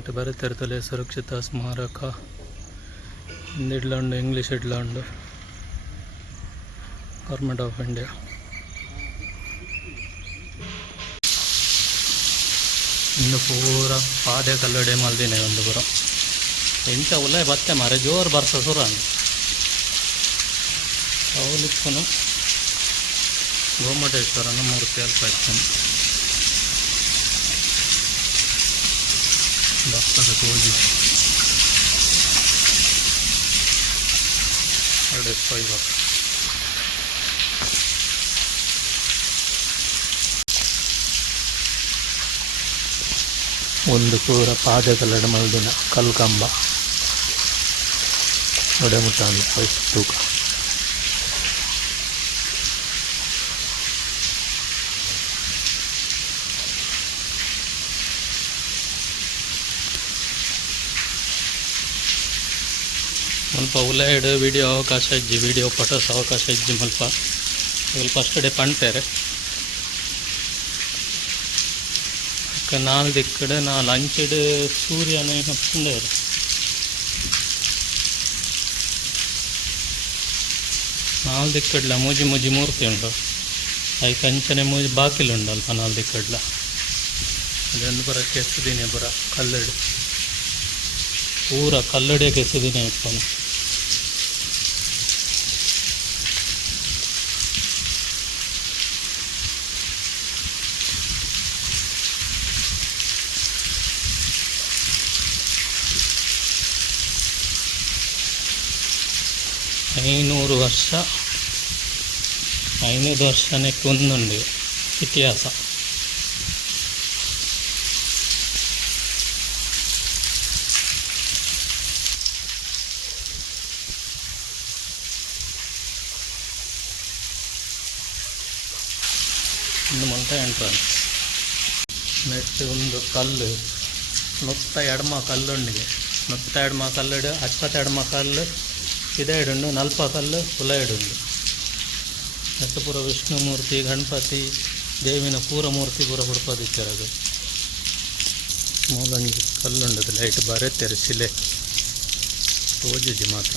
ಇಟ್ಟು ಬರುತ್ತಿರ್ತಲೆ ಸುರಕ್ಷಿತ ಸ್ಮಾರಕ ಹಿಂದಿಡ್ಲ ಉಂಡು, ಇಂಗ್ಲೀಷ್ ಇಡ್ಲ ಉಂಡು. Government of India. ಇನ್ನು ಪೂರ ಪಾದೆ ಕಲ್ಲಡೆ ಮಲ್ದಿನೇ ಒಂದು ಪೂರ ಎಂಚ ಉಲ್ಲೇ ಬತ್ತೆ ಮಾರೆ ಜೋರು ಬರ್ಸ ಸುರಾನ್ ಅವಲಿಪ್ಪನು ಗೋಮಟೇಶ್ವರನ ಮೂರ್ತಿ ಅಲ್ಪ ಇರ್ತಾನೆ. ಭಕ್ತದ ಕೋಜಿ ಒಂದು ಪೂರ ಪಾದೆ ಕಲ್ಲಡ ಮಲ್ದಿನ ಕಲ್ಕಂಬ ಒಡೆಮುಟ್ಟ ತೂಕ. ಸ್ವಲ್ಪ ಉಲ್ಲಾಯ್ಡ್ ವಿಡಿಯೋ ಅವಕಾಶ ಇಜ್ಜಿ, ವಿಡಿಯೋ ಫೋಟೋಸ್ ಅವಕಾಶ ಇಜ್ಜಿ ಮಲ್ಪ ಇಲ್ಲಿ ಫಸ್ಟ್ ಡೇ ಪಂಟೇರೆ ನಾಲ್ಕು ದಿಕ್ಕಡೆ ಲಂಚಡ್ ಸೂರ್ಯನ ಹಚ್ಕೊಂಡೇರು. ನಾಲ್ಕು ದಿಕ್ಕಡ್ಲ ಮೂಜಿ ಮೂಜಿ ಮೂರ್ತಿ ಉಂಟು, ಅವು ಕಂಚನೆ ಮೂಜಿ ಬಾಕಿಲು ಉಂಡಲ್ಪ ನಾಲ್ಕು ದಿಕ್ಕಡ್ಲ. ಅದೊಂದು ಬರ ಕೆಸದಿನೇ ಬರ ಕಲ್ಲಡು ಪೂರ ಕಲ್ಲಡೆ ಕೆಸದಿನೇ ಇಪ್ಪನು. ಐನೂರು ವರ್ಷನೇ ಒಂದುಂಡು ಇತಿಹಾಸ. ಇನ್ನು ಮಂಟ ಎಂಟ್ರನ್ಸ್ ನೆಟ್ಟು ಒಂದು ಕಲ್ಲು ನೊತ್ತ ಎಡಮ ಕಲ್ಲುಂಡಿಗೆ ನೊತ್ತ ಎಡಮ ಕಲ್ಲಡು ಅಚ್ಚತ್ತ ಎಡಮ ಕಲ್ಲು ಇದೇಡುಂಡು ನಲ್ಪ ಕಲ್ಲು ಉಲಾಯ್ಡುಂಡು. ನೆಟ್ಟು ಪೂರ ವಿಷ್ಣುಮೂರ್ತಿ ಗಣಪತಿ ದೇವಿನ ಪೂರ ಮೂರ್ತಿ ಪೂರ ಹುಡ್ಪದಿಚ್ಚರದು ಮೂಲಂಜಿ ಕಲ್ಲುಂಡದು ಲೈಟ್ ಬರೆತ್ತೇರು ಶಿಲೆ ತೋಜಿಜಿ ಮಾತ್ರ.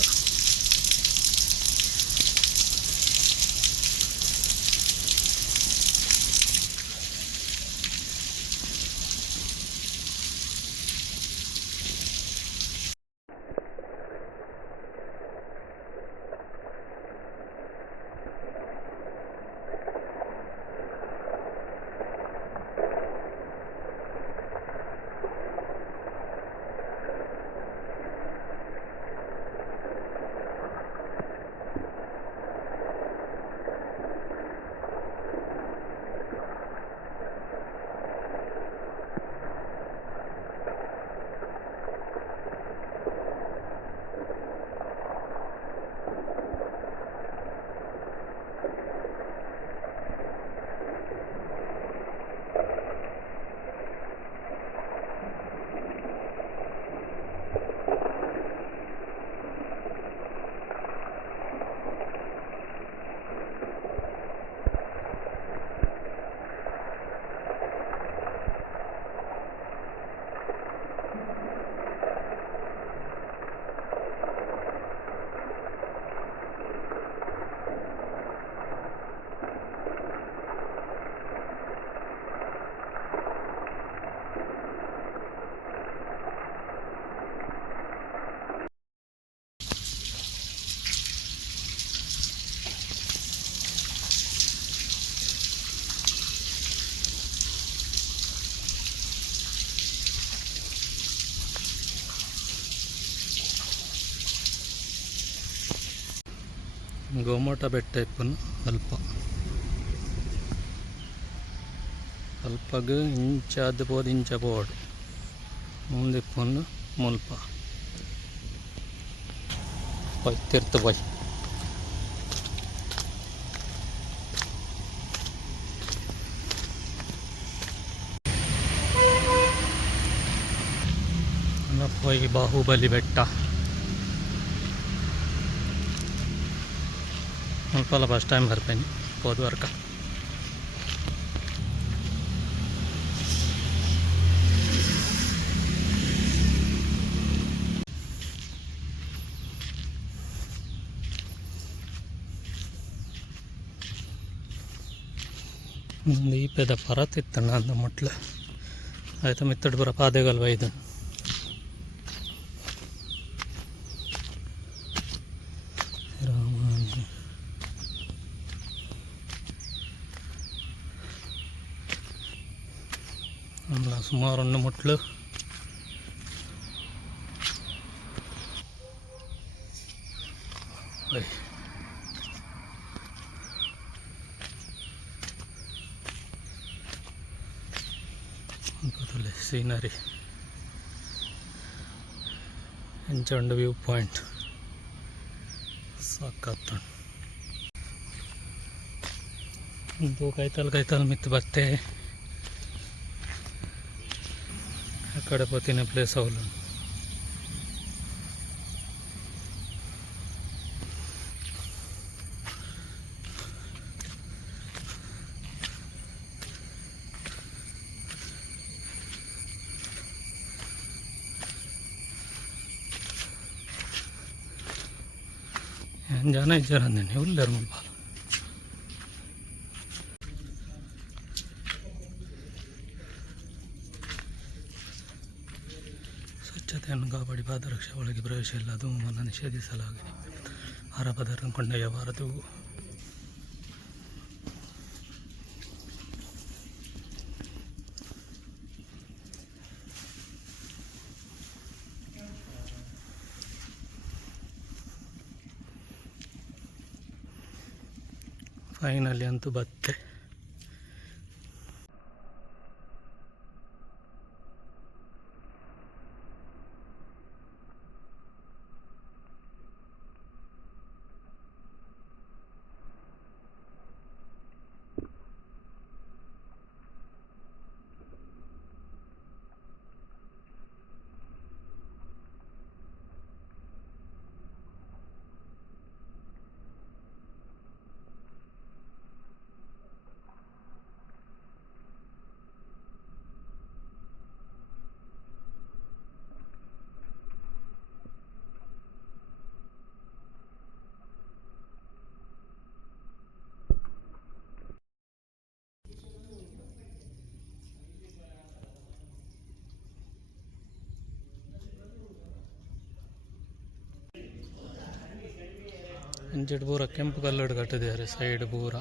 ಗೋಮಟ ಬೆಟ್ಟ ಇಪ್ಪನು ಅಲ್ಪಗ ಇಂಚಾದ ಬೋದು ಇಂಚ ಬೋಡು ಮುಂದಿಪ್ಪನು ಮುಲ್ಪ ಹೊಯ್ತಿರ್ತ ಬೈ. ಪೊಯ್ ಬಾಹುಬಲಿ ಬೆಟ್ಟ ಮುಲ್ಪಲ್ಲ ಫಸ್ಟ್ ಟೈಮ್ ಬರ್ತೇನೆ ಹೋದ ವರ್ಕ. ముందు ఈ పెద్ద పరత్ ఇస్తాను అందమ్మట్ల అయితే మిత్తడి పుర పాదేగల వైద్యం రామాని అందులో సుమారు 2 ముట్లు ಸೀನರಿ ಎಂಚಂಡು ವ್ಯೂ ಪಾಯಿಂಟ್ ಸಾಕಾಗ್ತ ಒಂದು ಕೈತಲ್ ಮಿತ್ತು ಬತ್ತೆ ಆ ಕಡೆ ಪೋತಿನ ಪ್ಲೇಸ್ ಅವಳು ಜನ ಇದ್ದಾರೆ ಅಂದೇನೆ ಎಲ್ಲರೂ ಮುಲ್ಬಾಲ ಸ್ವಚ್ಛತೆಯನ್ನು ಕಾಪಾಡಿ ಪಾದರಕ್ಷೆ ಒಳಗೆ ಪ್ರವೇಶ ಇಲ್ಲ ಧೂಮವನ್ನು ನಿಷೇಧಿಸಲಾಗಿದೆ ಆಹಾರ ಪದಾರ್ಥ ಕೊಂಡೊಯ್ಯಬಾರದು ಫೈನಲಿ ಅಂತೂ ಬತ್ತೆ ಅಂಚೆಡು ಪೂರ ಕೆಂಪು ಕಲ್ಲಡು ಕಟ್ಟಿದ್ದಾರೆ ಸೈಡ್ ಪೂರ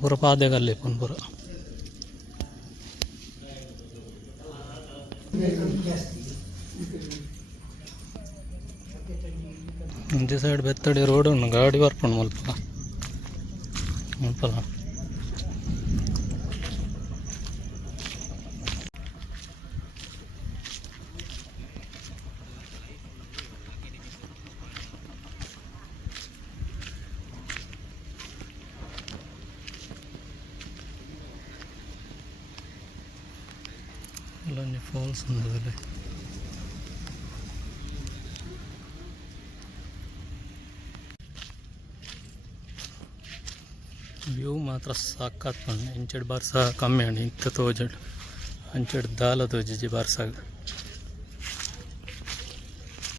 ಪೂರ ಪಾದೆ ಕಲ್ಲೆ ಪೂರ ಅಂಚೆ ಸೈಡ್ ಬೆತ್ತಡಿ ರೋಡ್ ಉಂಡು ಗಾಡಿ ಬರ್ಪುಂಡು ಮುಲ್ಪ ಮುಲ್ಪಲ ಇಲ್ಲೊಂದು ಫಾಲ್ಸ್ ಉಂಟು ವ್ಯೂ ಮಾತ್ರ ಸಾಕಾಗ್ತಂಡು ಇಂಚೆಡು ಬಾರ್ಸ ಕಮ್ಮಿ ಉಂಡು ಇಂಥ ತೋಜಡು ಅಂಚೆಡು ದಾಲ ತೋಜಿ ಬಾರ್ಸಾಗ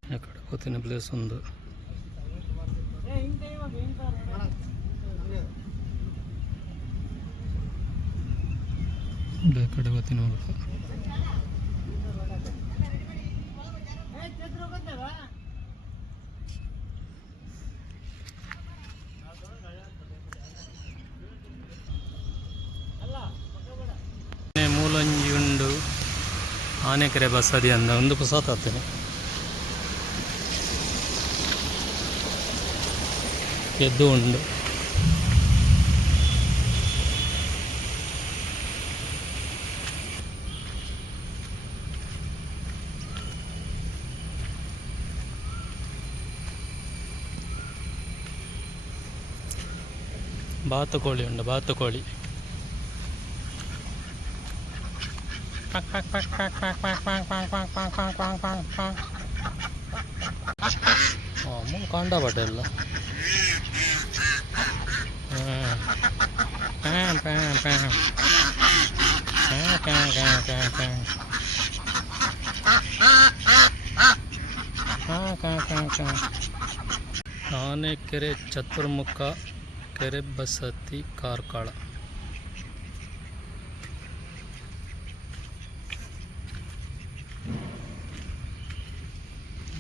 ಆ ಕಡೆ ಹೋತಿನ ಪ್ಲೇಸ್ ಒಂದು ಕಡೆ ಹೋತಿನ ಮೂಲಂಜಿ ಉಂಡು ಆನೆಕೆರೆ ಬಸದಿ ಅಂದ ಒಂದು ಪುಸಾತ ಆಗ್ತದೆ ಎದ್ದು ಉಂಡು ಬಾತುಕೋಳಿ ಉಂಡು ಬಾತುಕೋಳಿ ಕಾಂಡ ಬಟ್ಟೆ ಎಲ್ಲ ಆನೆಕೆರೆ ಚತುರ್ಮುಖ ಕೆರೆ ಕಾರ್ಕಳ.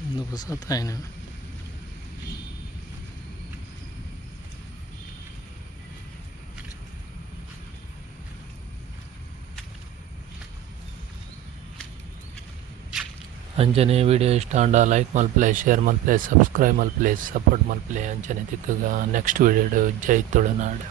ಒಂದು ಹೊಸ ತಾಯಿನ ಅಂಜನೆ ವಿಡಿಯೋ ಇಷ್ಟ ಅಂಡ ಲೈಕ್ ಮಲ್ಪ್ಲೆ ಶೇರ್ ಮಲ್ಪ್ಲೆ ಸಬ್ಸ್ಕ್ರೈಬ್ ಮಲ್ಪ್ಲೆ ಸಪೋರ್ಟ್ ಮಲ್ಪ್ಲೆ ಅಂಜನೆ ದಿಕ್ಕಗ ನೆಕ್ಸ್ಟ್ ವಿಡಿಯೋ ಜೈ ತುಳುನಾಡು.